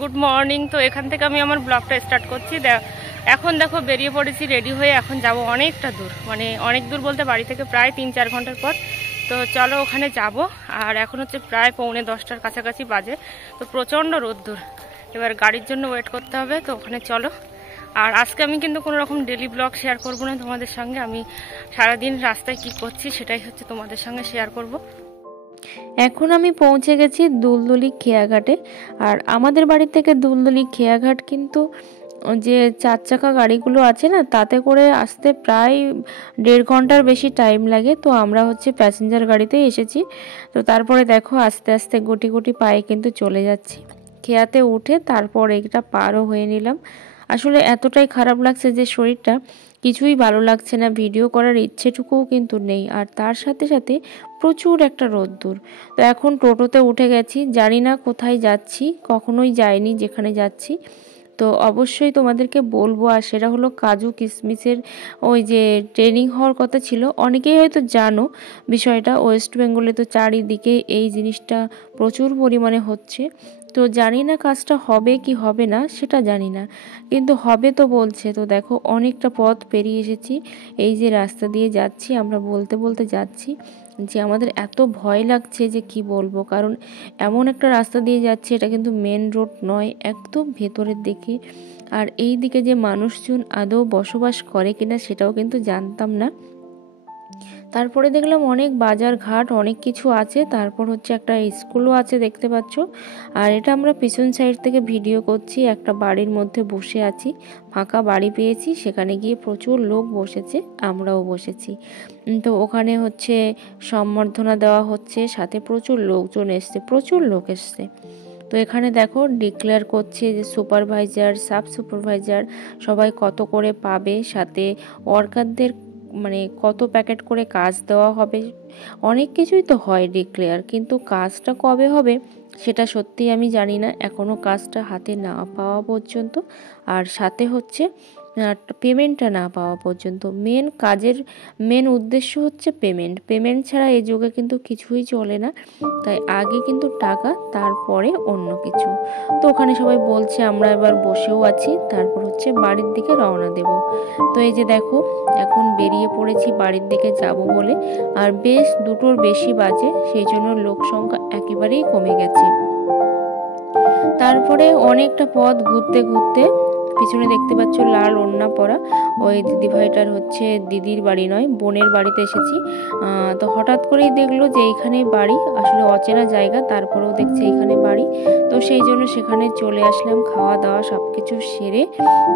Good morning. তো এখান থেকে আমি আমার ব্লগটা স্টার্ট করছি। এখন দেখো বেরিয়ে পড়েছি রেডি হয়ে, এখন যাব অনেকটা দূর, মানে অনেক দূর বলতে বাড়ি থেকে প্রায় 3-4 ঘন্টার পর। তো চলো ওখানে যাব। আর এখন হচ্ছে প্রায় 9:45-র কাছাকাছি বাজে। তো প্রচণ্ড রোদ্দুর, এবার গাড়ির জন্য ওয়েট করতে হবে। তো ওখানে চলো। আর আজকে আমি কিন্তু কোনো রকম ডেলি ব্লগ শেয়ার করব না তোমাদের সঙ্গে। আমি সারাদিন রাস্তায় কি করছি সেটাই হচ্ছে তোমাদের সঙ্গে শেয়ার করব। এখন আমি পৌঁছে গেছি দুলদুলি খেয়াঘাটে। আর আমাদের বাড়ি থেকে দুলদুলি খেয়াঘাট কিন্তু যে 4 চাকা গাড়িগুলো আছে না, তাতে করে আসতে প্রায় 1.5 ঘন্টার বেশি টাইম লাগে। তো আমরা হচ্ছে প্যাসেঞ্জার গাড়িতেই এসেছি। তো তারপরে দেখো আস্তে আস্তে গুটি গুটি পায়ে কিন্তু চলে যাচ্ছি। খেয়াতে উঠে তারপর এটা পারও হয়ে নিলাম। আসলে এতটাই খারাপ লাগছে যে শরীরটা কিছুই ভালো লাগছে না, ভিডিও করার ইচ্ছেটুকুও কিন্তু নেই। আর তার সাথে সাথে প্রচুর একটা রোদ্দুর। তো এখন টোটোতে উঠে গেছি, জানি না কোথায় যাচ্ছি, কখনোই যাইনি যেখানে যাচ্ছি। তো অবশ্যই তোমাদেরকে বলবো। আর সেটা হলো কাজু কিশমিশের ওই যে ট্রেনিং হওয়ার কথা ছিল। অনেকেই হয়তো জানো বিষয়টা, ওয়েস্ট বেঙ্গলে তো চারিদিকে এই জিনিসটা প্রচুর পরিমাণে হচ্ছে। তো জানি না কাজটা হবে কি হবে না, সেটা জানি না, কিন্তু হবে তো বলছে। তো দেখো অনেকটা পথ পেরিয়ে এসেছি। এই যে রাস্তা দিয়ে যাচ্ছি, আমরা বলতে বলতে যাচ্ছি যে আমাদের এত ভয় লাগছে যে কি বলবো। কারণ এমন একটা রাস্তা দিয়ে যাচ্ছি, এটা কিন্তু মেন রোড নয়, একদম ভেতরের দিকে। আর এই দিকে যে মানুষজন আদৌ বসবাস করে কিনা সেটাও কিন্তু জানতাম না। তারপরে দেখলাম অনেক বাজার ঘাট অনেক কিছু আছে। তারপর হচ্ছে একটা স্কুলও আছে দেখতে পাচ্ছ। আর এটা আমরা পিছন সাইড থেকে ভিডিও করছি। একটা বাড়ির মধ্যে বসে আছি, ফাঁকা বাড়ি পেয়েছি, সেখানে গিয়ে প্রচুর লোক বসেছে, আমরাও বসেছি। তো ওখানে হচ্ছে সম্বর্ধনা দেওয়া হচ্ছে, সাথে প্রচুর লোকজন এসছে, প্রচুর লোক এসছে। তো এখানে দেখো ডিক্লেয়ার করছে যে সুপারভাইজার, সাব সুপারভাইজার সবাই কত করে পাবে, সাথে ওয়ার্কারদের মানে কত প্যাকেট করে কাজ দেওয়া হবে। অনেক কিছুই তো হয় ডিক্লেয়ার, কিন্তু কাজটা কবে হবে সেটা সত্যি আমি জানি না, এখনও কাজটা হাতে না পাওয়া পর্যন্ত। আর সাথে হচ্ছে পেমেন্টটা না পাওয়া পর্যন্ত। মেন উদ্দেশ্য হচ্ছে পেমেন্ট ছাড়া এই যুগে কিন্তু কিছুই চলে না। তাই আগে কিন্তু টাকা, তারপরে অন্য কিছু। তো ওখানে সবাই বলছে, আমরা এবার বসেও আছি, তারপর হচ্ছে বাড়ির দিকে রওনা দেব। তো এই যে দেখো এখন বেরিয়ে পড়েছি বাড়ির দিকে যাব বলে। আর বেশ 2টোর বেশি বাজে, সেই জন্য লোক সংখ্যা একেবারেই কমে গেছে। তারপরে অনেকটা পথ ঘুরতে ঘুরতে পিছনে দেখতে পাচ্ছ লাল ওড়না পরা ওই দিদিভাইটার হচ্ছে দিদির বাড়ি নয়, বোনের বাড়িতে এসেছি। তো হঠাৎ করেই দেখলো যে এইখানে বাড়ি, আসলে অচেনা জায়গা, তারপরেও দেখছে এইখানে বাড়ি। তো সেই জন্য সেখানে চলে আসলাম, খাওয়া দাওয়া সব কিছু সেরে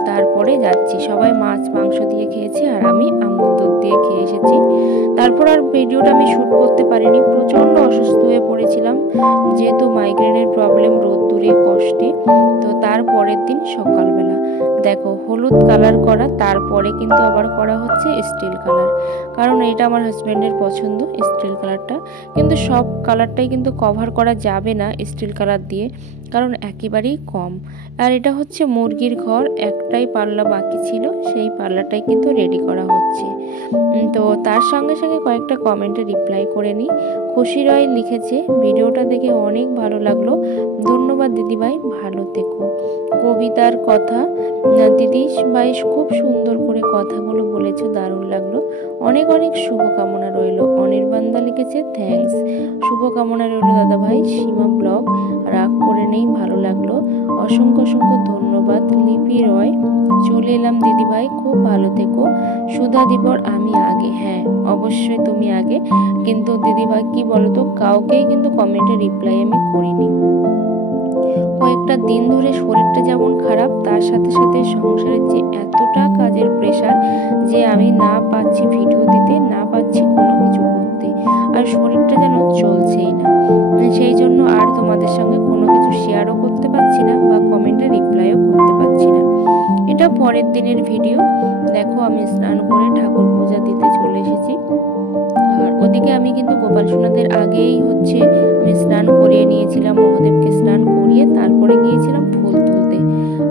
তারপরে যাচ্ছি। সবাই মাছ মাংস দিয়ে খেয়েছে, আর আমি আমুল দুধ দিয়ে খেয়ে এসেছি। তারপর আর ভিডিওটা আমি শ্যুট করতে পারিনি, প্রচণ্ড অসুস্থ হয়ে পড়েছিলাম, যেহেতু মাইগ্রেনের প্রবলেম, রোদ্দুরে কষ্টে। তো তারপরের দিন সকালবেলা দেখো হলুদ কালার করা, তারপরে কিন্তু আবার করা হচ্ছে স্টিল কালার। কারণ এটা আমার হাজব্যান্ডের পছন্দ স্টিল কালারটা, কিন্তু সব কালারটাই কিন্তু কভার করা যাবে না স্টিল কালার দিয়ে, কারণ একেবারেই কম। আর এটা হচ্ছে মুরগির ঘর, একটাই পাল্লা বাকি ছিল, সেই পাল্লাটাই কিন্তু রেডি করা হচ্ছে। তো তার সঙ্গে সঙ্গে কয়েকটা কমেন্টে রিপ্লাই করে নিই। খুশি রয় লিখেছে, ভিডিওটা দেখে অনেক ভালো লাগলো, ধন্যবাদ দিদিভাই, ভালো থেকো। কবিতার কথা, দিদি ভাই খুব সুন্দর করে কথাগুলো বলেছো, দারুণ লাগলো, অনেক অনেক শুভকামনা রইল। অনির্বাণদা লিখেছে থ্যাঙ্কস, শুভকামনা রইল দাদা ভাই। সীমা ব্লগ, রাগ করে নেই, ভালো লাগলো, অসংখ্য অসংখ্য ধন্যবাদ। লিপি রয়, চলে এলাম দিদিভাই, খুব ভালো থেকো। সুধা দিবর, আমি আগে, হ্যাঁ অবশ্যই তুমি আগে, কিন্তু দিদিভাই কি বলতো, কাউকেই কিন্তু কমেন্টে রিপ্লাই আমি করিনি। কয়েকটা দিন ধরে শরীরটা যেমন খারাপ, তার সাথে সাথে সংসারের যে এতটা কাজের প্রেশার যে আমি না পাচ্ছি ভিডিও দিতে, না পাচ্ছি কোনো কিছু করতে, আর শরীরটা যেন চলছেই না। সেই জন্য আর তোমাদের সঙ্গে কোনো কিছু শেয়ারও করতে পারছি না, বা কমেন্টে রিপ্লাইও করতে পারছি না। এটা পরের দিনের ভিডিও। দেখো আমি স্নান করে ঠাকুর পূজা দিতে চলে এসেছি। আর ওদিকে আমি কিন্তু গোপাল সোনাদের আগেই হচ্ছে আমি স্নান করিয়ে নিয়েছিলাম, মহাদেবকে স্নান করিয়ে তারপরে গিয়েছিলাম ফুল তুলতে।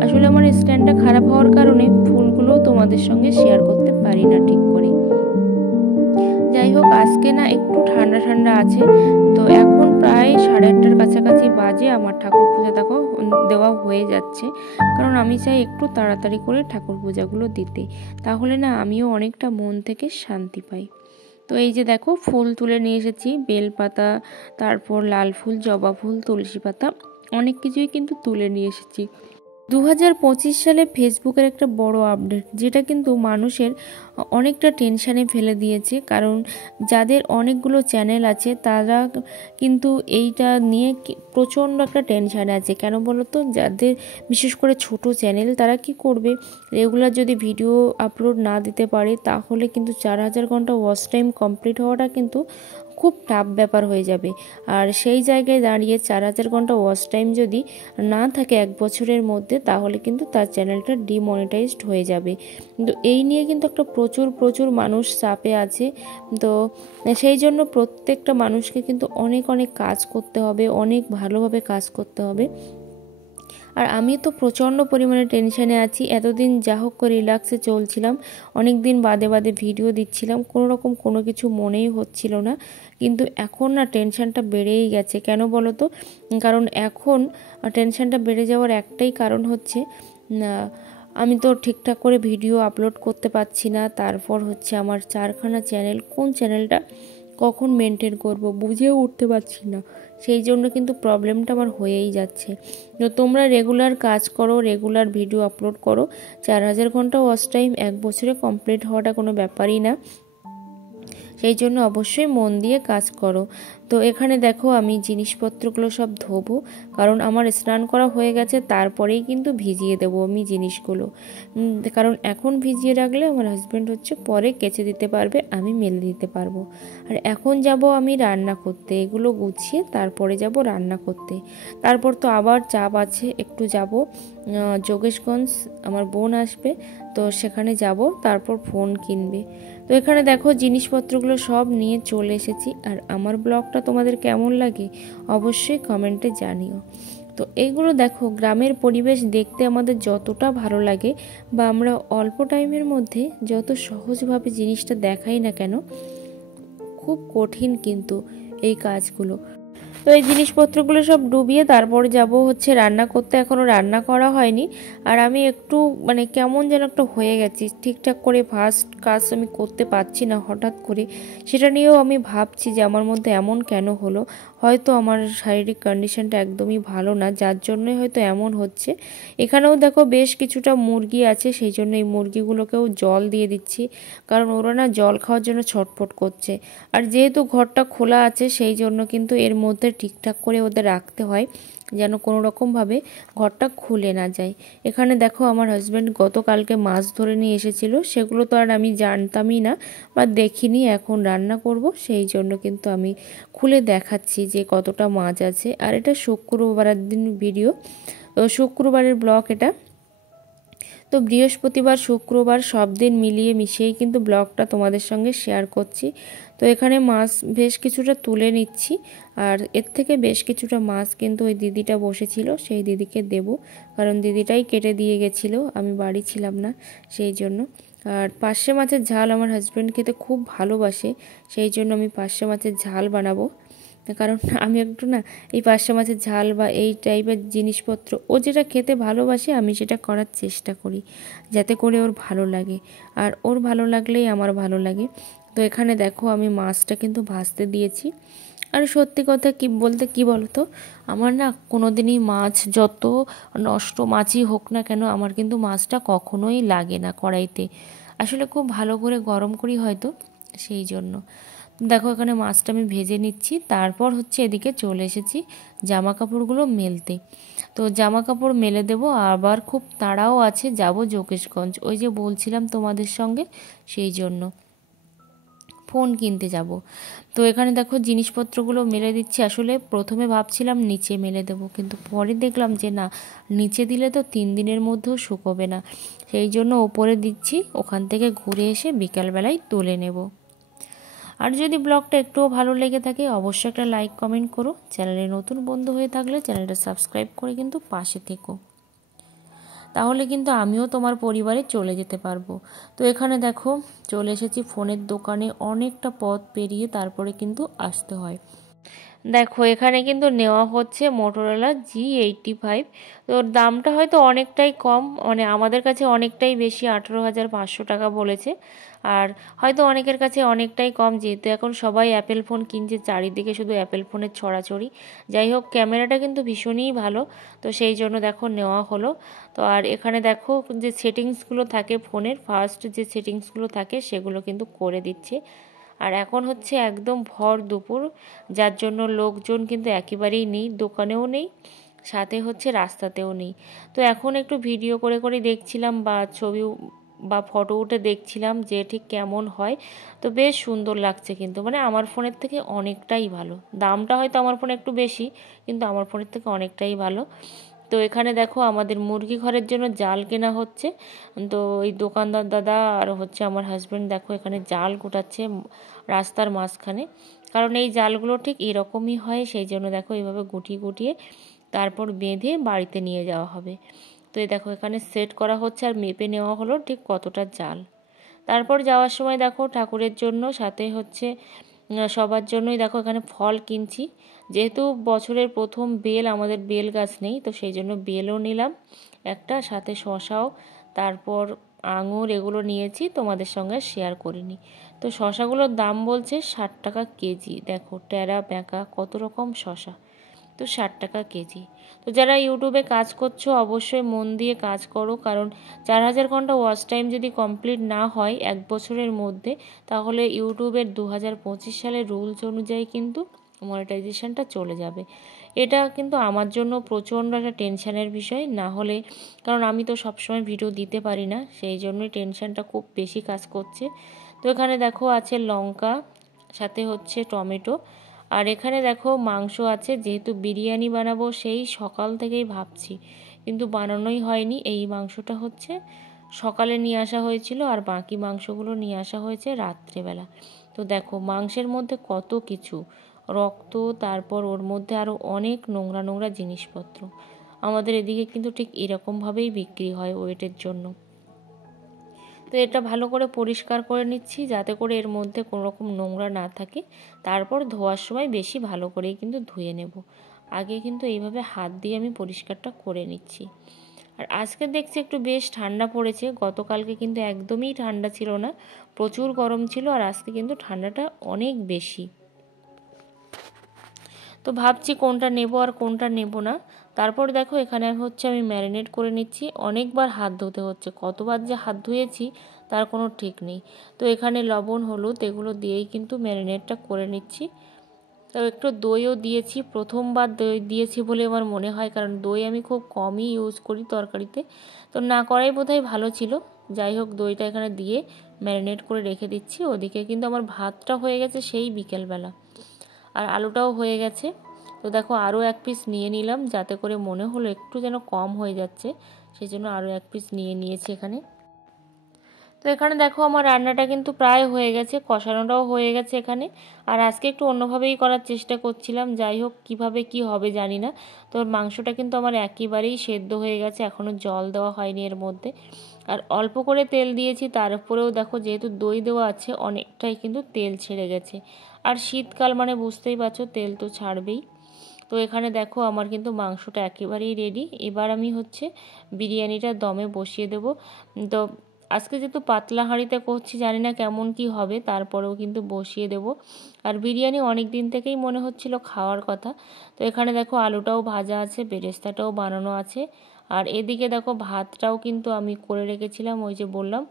আসলে আমার স্ট্যান্ডটা খারাপ হওয়ার কারণে ফুলগুলো তোমাদের সঙ্গে শেয়ার করতে পারি না ঠিক করে। যাই হোক আজকে না একটু ঠান্ডা ঠান্ডা আছে। তো এখন প্রায় প্রায় 8:30টার কাছাকাছি বাজে আমার ঠাকুর পূজা দেখো দেওয়া হয়ে যাচ্ছে, কারণ আমি চাই একটু তাড়াতাড়ি করে ঠাকুর পূজাগুলো দিতে, তাহলে না আমিও অনেকটা মন থেকে শান্তি পাই। তো এই যে দেখো ফুল তুলে নিয়ে এসেছি, বেলপাতা, তারপর লাল ফুল, জবা ফুল, তুলসী পাতা, অনেক কিছুই কিন্তু তুলে নিয়ে এসেছি। 2025 সালে ফেসবুকের একটা বড় আপডেট, যেটা কিন্তু মানুষের অনেকটা টেনশানে ফেলে দিয়েছে, কারণ যাদের অনেকগুলো চ্যানেল আছে তারা কিন্তু এইটা নিয়ে প্রচণ্ড একটা টেনশানে আছে। কেন বলো তো, যাদের বিশেষ করে ছোট চ্যানেল তারা কি করবে, রেগুলার যদি ভিডিও আপলোড না দিতে পারে তাহলে কিন্তু 4000 ঘন্টা ওয়াচ টাইম কমপ্লিট হওয়াটা কিন্তু খুব টাফ ব্যাপার হয়ে যাবে। আর সেই জায়গায় দাঁড়িয়ে 4000 ঘন্টা ওয়াচ টাইম যদি না থাকে 1 বছরের মধ্যে, তাহলে কিন্তু তার চ্যানেলটা ডিমনিটাইজড হয়ে যাবে। তো এই নিয়ে কিন্তু একটা প্রচুর মানুষ চাপে আছে। তো সেই জন্য প্রত্যেকটা মানুষকে কিন্তু অনেক কাজ করতে হবে, অনেক ভালোভাবে কাজ করতে হবে। আর আমি তো প্রচণ্ড পরিমাণে টেনশানে আছি। এতদিন যা হোক করে রিল্যাক্সে চলছিলাম, অনেক দিন বাদে ভিডিও দিচ্ছিলাম, কোনো রকম কোনো কিছু মনেই হচ্ছিল না। কিন্তু এখন না টেনশানটা বেড়েই গেছে। কেন বলো তো, কারণ এখন টেনশানটা বেড়ে যাওয়ার একটাই কারণ হচ্ছে আমি তো ঠিকঠাক করে ভিডিও আপলোড করতে পারছি না। তারপর হচ্ছে আমার 4খানা চ্যানেল, কোন চ্যানেলটা কখন মেনটেন করব বুঝেও উঠতে পারছি না। সেই জন্য কিন্তু প্রবলেমটা আমার হয়েই যাচ্ছে। তো তোমরা রেগুলার কাজ করো, রেগুলার ভিডিও আপলোড করো। 4000 ঘন্টা ওয়াচ টাইম 1 বছরে কমপ্লিট হওয়াটা কোনো ব্যাপারই না। সেই জন্য অবশ্যই মন দিয়ে কাজ করো। তো এখানে দেখো আমি জিনিসপত্রগুলো সব ধোবো, কারণ আমার স্নান করা হয়ে গেছে, তারপরেই কিন্তু ভিজিয়ে দেবো আমি জিনিসগুলো। কারণ এখন ভিজিয়ে রাখলে আমার হাজব্যান্ড হচ্ছে পরে কেচে দিতে পারবে, আমি মেলে দিতে পারবো। আর এখন যাব আমি রান্না করতে, এগুলো গুছিয়ে তারপরে যাব রান্না করতে। তারপর তো আবার চাপ আছে, একটু যাব যোগেশগঞ্জ, আমার বোন আসবে, তো সেখানে যাব, তারপর ফোন কিনবে। তো এখানে দেখো জিনিসপত্রগুলো সব নিয়ে চলে এসেছি। আর আমার ব্লগটা তোমাদের কেমন লাগে অবশ্যই কমেন্টে জানিও। তো এইগুলো দেখো, গ্রামের পরিবেশ দেখতে আমাদের যতটা ভালো লাগে, বা আমরা অল্প টাইমের মধ্যে যত সহজভাবে জিনিসটা দেখাই না কেন, খুব কঠিন কিন্তু এই কাজগুলো। তো এই জিনিসপত্রগুলো সব ডুবিয়ে তারপরে যাব হচ্ছে রান্না করতে। এখনও রান্না করা হয়নি, আর আমি একটু কেমন যেন একটা হয়ে গেছি, ঠিকঠাক করে ফার্স্ট কাজ আমি করতে পারছি না হঠাৎ করে। সেটা নিয়েও আমি ভাবছি যে আমার মধ্যে এমন কেন হলো। হয়তো আমার শারীরিক কন্ডিশনটা একদমই ভালো না, যার জন্যই হয়তো এমন হচ্ছে। এখানেও দেখো বেশ কিছুটা মুরগি আছে, সেই জন্য এই মুরগিগুলোকেও জল দিয়ে দিচ্ছি, কারণ ওরা না জল খাওয়ার জন্য ছটফট করছে। আর যেহেতু ঘরটা খোলা আছে, সেই জন্য কিন্তু এর মধ্যে ঠিকঠাক করে ওদের রাখতে হয়, যেন কোনো রকমভাবে ঘরটা খুলে না যায়। এখানে দেখো আমার হাজব্যান্ড গতকালকে মাছ ধরে নিয়ে এসেছিল, সেগুলো তো আর আমি জানতামই না বা দেখিনি, এখন রান্না করব, সেই জন্য কিন্তু আমি খুলে দেখাচ্ছি যে কতটা মাছ আছে। আর এটা শুক্রবারের দিন ভিডিও, শুক্রবারের ব্লগ এটা। তো বৃহস্পতিবার শুক্রবার সব দিন মিলিয়ে মিশিয়েই কিন্তু ব্লগটা তোমাদের সঙ্গে শেয়ার করছি। তো এখানে মাছ বেশ কিছুটা তুলে নিচ্ছি, আর এর থেকে বেশ কিছুটা মাছ কিন্তু ওই দিদিটা বসেছিল, সেই দিদিকে দেব, কারণ দিদিটাই কেটে দিয়ে গেছিলো, আমি বাড়ি ছিলাম না সেই জন্য। আর পার্শে মাছের ঝাল আমার হাজব্যান্ড খেতে খুব ভালোবাসে, সেই জন্য আমি পার্শে মাছের ঝাল বানাবো। কারণ আমি একটু না এই পার্শে মাছের ঝাল বা এই টাইপের জিনিসপত্র ও যেটা খেতে ভালোবাসে আমি সেটা করার চেষ্টা করি, যাতে করে ওর ভালো লাগে, আর ওর ভালো লাগলেই আমার ভালো লাগে। তো এখানে দেখো আমি মাছটা কিন্তু ভাজতে দিয়েছি। আর সত্যি কথা কি বলতে, কি বলতো, আমার না কোনোদিনই মাছ যত নষ্ট মাছই হোক না কেন, আমার কিন্তু মাছটা কখনোই লাগে না কড়াইতে, আসলে খুব ভালো করে গরম করি হয়তো সেই জন্য। দেখো এখানে মাছটা আমি ভেজে নিচ্ছি, তারপর হচ্ছে এদিকে চলে এসেছি জামা কাপড়গুলো মেলতে। তো জামা কাপড় মেলে দেবো, আবার খুব তাড়াও আছে, যাব যোগেশগঞ্জ, ওই যে বলছিলাম তোমাদের সঙ্গে, সেই জন্য ফোন কিনতে যাব। তো এখানে দেখো জিনিসপত্রগুলো মেলে দিচ্ছি। আসলে প্রথমে ভাবছিলাম নিচে মেলে দেবো, কিন্তু পরে দেখলাম যে না, নিচে দিলে তো 3 দিনের মধ্যেও শুকোবে না, সেই জন্য ওপরে দিচ্ছি, ওখান থেকে ঘুরে এসে বিকালবেলায় তুলে নেব। আর যদি ব্লগটা একটুও ভালো লেগে থাকে অবশ্যই একটা লাইক কমেন্ট করো, চ্যানেলে নতুন বন্ধু হয়ে থাকলে চ্যানেলটা সাবস্ক্রাইব করে কিন্তু পাশে থেকো, তাহলে কিন্তু আমিও তোমার পরিবারে চলে যেতে পারবো। তো এখানে দেখো চলে এসেছি ফোনের দোকানে, অনেকটা পথ পেরিয়ে তারপরে কিন্তু আসতে হয়। দেখো এখানে কিন্তু নেওয়া হচ্ছে মোটরোলা G85। তো ওর দামটা হয়তো অনেকটাই কম, মানে আমাদের কাছে অনেকটাই বেশি, 18,500 টাকা বলেছে। আর হয়তো অনেকের কাছে অনেকটাই কম, যেহেতু এখন সবাই অ্যাপেল ফোন কিনছে, চারিদিকে শুধু অ্যাপেল ফোনের ছড়াছড়ি। যাই হোক, ক্যামেরাটা কিন্তু ভীষণই ভালো, তো সেই জন্য দেখো নেওয়া হলো। তো আর এখানে দেখো যে সেটিংসগুলো থাকে ফোনের, ফার্স্ট যে সেটিংসগুলো থাকে সেগুলো কিন্তু করে দিচ্ছে। আর এখন হচ্ছে একদম ভর দুপুর, যার জন্য লোকজন কিন্তু একেবারেই নেই, দোকানেও নেই, সাথে হচ্ছে রাস্তাতেও নেই। তো এখন একটু ভিডিও করে করে দেখছিলাম বা ছবি বা ফটো উঠে দেখছিলাম যে ঠিক কেমন হয়। তো বেশ সুন্দর লাগছে কিন্তু, মানে আমার ফোনের থেকে অনেকটাই ভালো। দামটা হয়তো আমার ফোনে একটু বেশি, কিন্তু আমার ফোনের থেকে অনেকটাই ভালো। তো এখানে দেখো আমাদের মুরগি ঘরের জন্য জাল কেনা হচ্ছে। তো এই দোকানদার দাদা আর হচ্ছে আমার হাজব্যান্ড দেখো এখানে জাল গোটাচ্ছে রাস্তার মাঝখানে, কারণ এই জালগুলো ঠিক এরকমই হয়, সেই জন্য দেখো এইভাবে গুটিয়ে গুটিয়ে তারপর বেঁধে বাড়িতে নিয়ে যাওয়া হবে। তো এই দেখো এখানে সেট করা হচ্ছে আর মেপে নেওয়া হলো ঠিক কতটা জাল। তারপর যাওয়ার সময় দেখো ঠাকুরের জন্য সাথে হচ্ছে সবার জন্যই দেখো এখানে ফল কিনছি। যেহেতু বছরের প্রথম বেল, আমাদের বেল গাছ নেই, তো সেই জন্য বেলও নিলাম একটা, সাথে শশাও, তারপর আঙুর, এগুলো নিয়েছি, তোমাদের সঙ্গে শেয়ার করিনি। তো শশাগুলোর দাম বলছে 60 টাকা কেজি। দেখো ট্যারা ব্যাঁকা কত রকম শশা, তো 60 টাকা কেজি। তো যারা ইউটিউবে কাজ করছো অবশ্যই মন দিয়ে কাজ করো, কারণ 4,000 ঘন্টা ওয়াচ টাইম যদি কমপ্লিট না হয় 1 বছরের মধ্যে, তাহলে ইউটিউবের 2025 সালের রুলস অনুযায়ী কিন্তু মনিটাইজেশনটা চলে যাবে। এটা কিন্তু আমার জন্য প্রচণ্ড একটা টেনশানের বিষয়, না হলে, কারণ আমি তো সবসময় ভিডিও দিতে পারি না, সেই জন্যই টেনশানটা খুব বেশি কাজ করছে। তো এখানে দেখো আছে লঙ্কা, সাথে হচ্ছে টমেটো, আর এখানে দেখো মাংস আছে। যেহেতু বিরিয়ানি বানাবো সেই সকাল থেকেই ভাবছি, কিন্তু বানানোই হয়নি। এই মাংসটা হচ্ছে সকালে নিয়ে আসা হয়েছিল, আর বাকি মাংসগুলো নিয়ে আসা হয়েছে রাত্রেবেলা। তো দেখো মাংসের মধ্যে কত কিছু, রক্ত, তারপর ওর মধ্যে আরও অনেক নোংরা নোংরা জিনিসপত্র। আমাদের এদিকে কিন্তু ঠিক এরকমভাবেই বিক্রি হয় ওয়েটের জন্য। তো এটা ভালো করে পরিষ্কার করে নিচ্ছি, যাতে করে এর মধ্যে কোনো রকম নোংরা না থাকে। তারপর ধোয়ার সময় বেশি ভালো করেই কিন্তু ধুয়ে নেব। আগে কিন্তু এইভাবে হাত দিয়ে আমি পরিষ্কারটা করে নিচ্ছি। আর আজকে দেখছি একটু বেশ ঠান্ডা পড়েছে, গতকালকে কিন্তু একদমই ঠান্ডা ছিল না, প্রচুর গরম ছিল, আর আজকে কিন্তু ঠান্ডাটা অনেক বেশি। তো ভাবছি কোনটা নেব আর কোনটা নেব না। তারপর দেখো এখানে হচ্ছে আমি ম্যারিনেট করে নিচ্ছি। অনেকবার হাত ধুতে হচ্ছে, কতবার যে হাত ধুয়েছি তার কোনো ঠিক নেই। তো এখানে লবণ, হলুদ এগুলো দিয়েই কিন্তু ম্যারিনেটটা করে নিচ্ছি। তো একটু দইও দিয়েছি, প্রথমবার দই দিয়েছি বলে আমার মনে হয়, কারণ দই আমি খুব কমই ইউজ করি তরকারিতে, তো না করাই বোধহয় ভালো ছিল। যাই হোক, দইটা এখানে দিয়ে ম্যারিনেট করে রেখে দিচ্ছি। ওদিকে কিন্তু আমার ভাতটা হয়ে গেছে সেই বিকেলবেলা, আর আলুটাও হয়ে গেছে। তো দেখো আরও এক পিস নিয়ে নিলাম, যাতে করে মনে হলো একটু যেন কম হয়ে যাচ্ছে, সেই জন্য আরও এক পিস নিয়ে নিয়েছি এখানে। তো এখানে দেখো আমার রান্নাটা কিন্তু প্রায় হয়ে গেছে, কষানোটাও হয়ে গেছে এখানে। আর আজকে একটু অন্যভাবেই করার চেষ্টা করছিলাম, যাই হোক কীভাবে কি হবে জানি না। তো মাংসটা কিন্তু আমার একেবারেই সেদ্ধ হয়ে গেছে, এখনও জল দেওয়া হয়নি এর মধ্যে। আর অল্প করে তেল দিয়েছি, তার উপরেও দেখো যেহেতু দই দেওয়া আছে অনেকটাই কিন্তু তেল ছেড়ে গেছে। আর শীতকাল মানে বুঝতেই পারছো, তেল তো ছাড়বেই। তো এখানে দেখো আমার কিন্তু মাংসটা একেবারেই রেডি। এবার আমি হচ্ছে বিরিয়ানিটা দমে বসিয়ে দেব। তো আজকে যেহেতু পাতলা হাঁড়িতে করছি, জানি না কেমন কি হবে, তারপরেও কিন্তু বসিয়ে দেব। আর বিরিয়ানি অনেক দিন থেকেই মনে হচ্ছিল খাওয়ার কথা। তো এখানে দেখো আলুটাও ভাজা আছে, বেরেস্তাটাও বানানো আছে। আর এদিকে দেখো ভাতটাও কিন্তু আমি করে রেখেছিলাম, ওই যে বললাম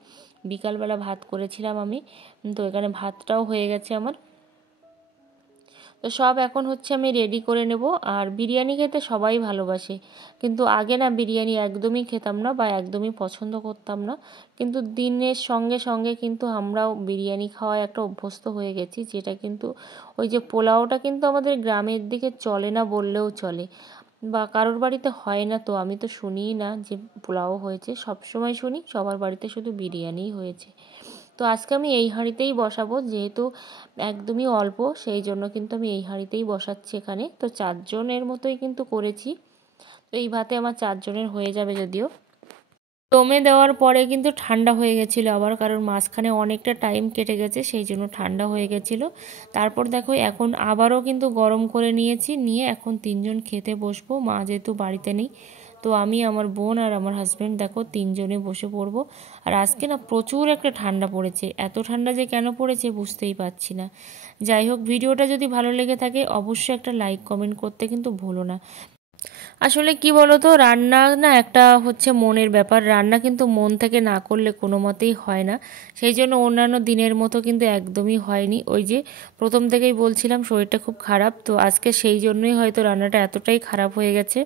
বিকালবেলা ভাত করেছিলাম আমি। তো এখানে ভাতটাও হয়ে গেছে আমার। তো সব এখন হচ্ছে আমি রেডি করে নেব। আর বিরিয়ানি খেতে সবাই ভালোবাসে, কিন্তু আগে না বিরিয়ানি একদমই খেতাম না বা একদমই পছন্দ করতাম না, কিন্তু দিনের সঙ্গে সঙ্গে কিন্তু আমরাও বিরিয়ানি খাওয়ায় একটা অভ্যস্ত হয়ে গেছি। যেটা কিন্তু ওই যে পোলাওটা কিন্তু আমাদের গ্রামের দিকে চলে না বললেও চলে, বা কারোর বাড়িতে হয় না, তো আমি তো শুনিই না যে পোলাও হয়েছে। সব সময় শুনি সবার বাড়িতে শুধু বিরিয়ানিই হয়েছে। তো আজকে আমি এই হাঁড়িতেই বসাবো, যেহেতু একদমই অল্প, সেই জন্য কিন্তু আমি এই হাঁড়িতেই বসাচ্ছি এখানে। তো 4 জনের মতোই কিন্তু করেছি, তো এই ভাতে আমার 4 জনের হয়ে যাবে যদিও। দমে দেওয়ার পরে কিন্তু ঠান্ডা হয়ে গেছিলো আবার, কারণ মাঝখানে অনেকটা টাইম কেটে গেছে, সেই জন্য ঠান্ডা হয়ে গেছিলো। তারপর দেখো এখন আবারও কিন্তু গরম করে নিয়েছি, নিয়ে এখন 3জন খেতে বসবো। মা যেহেতু বাড়িতে নেই, তো আমি, আমার বোন আর আমার হাজব্যান্ড দেখো 3জনে বসে পড়বো। আর আজকে না প্রচুর একটা ঠান্ডা পড়েছে, এত ঠান্ডা যে কেন পড়েছে বুঝতেই পারছি না। যাই হোক, ভিডিওটা যদি ভালো লেগে থাকে অবশ্যই একটা লাইক কমেন্ট করতে কিন্তু ভুলো না। আসলে কি বলতো, রান্না না একটা হচ্ছে মনের ব্যাপার, রান্না কিন্তু মন থেকে না করলে কোনো মতেই হয় না। সেই জন্য অন্যান্য দিনের মতো কিন্তু একদমই হয়নি। ওই যে প্রথম থেকেই বলছিলাম শরীরটা খুব খারাপ, তো আজকে সেই জন্যই হয়তো রান্নাটা এতটাই খারাপ হয়ে গেছে।